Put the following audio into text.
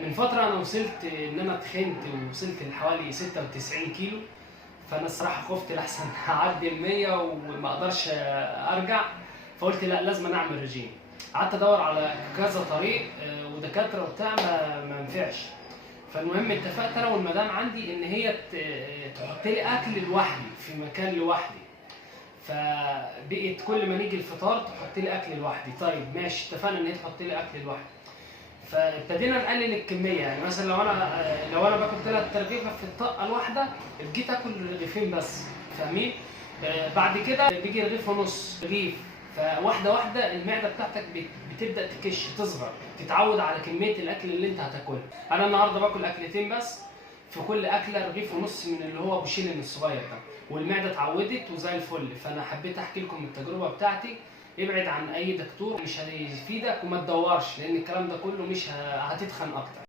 من فترة أنا وصلت إن أنا اتخنت ووصلت لحوالي 96 كيلو. فأنا الصراحة خفت لحسن هعدي ال100 وما أقدرش أرجع. فقلت لا، لازم أعمل رجيم. قعدت أدور على كذا طريق ودكاترة وبتاع، ما نفعش. فالمهم اتفقت أنا والمدام عندي إن هي تحط لي أكل لوحدي في مكان لوحدي. فبقيت كل ما نيجي الفطار تحط لي أكل لوحدي. طيب ماشي، اتفقنا إن هي تحط لي أكل لوحدي. فابتدينا نقلل الكميه، يعني مثلا لو انا باكل 3 رغيفه في الطاقه الواحده، جيت اكل رغيفين بس. فاهمين؟ بعد كده بيجي رغيف ونص رغيف. فواحده واحده المعده بتاعتك بتبدا تكش، تصغر، تتعود على كميه الاكل اللي انت هتاكلها. انا النهارده باكل اكلتين بس، في كل اكله رغيف ونص من اللي هو ابو شيلن الصغير ده، والمعده اتعودت وزي الفل. فانا حبيت احكي لكم التجربه بتاعتي. ابعد عن اي دكتور مش هيفيدك، وما تدورش، لان الكلام ده كله مش هتتخن اكتر.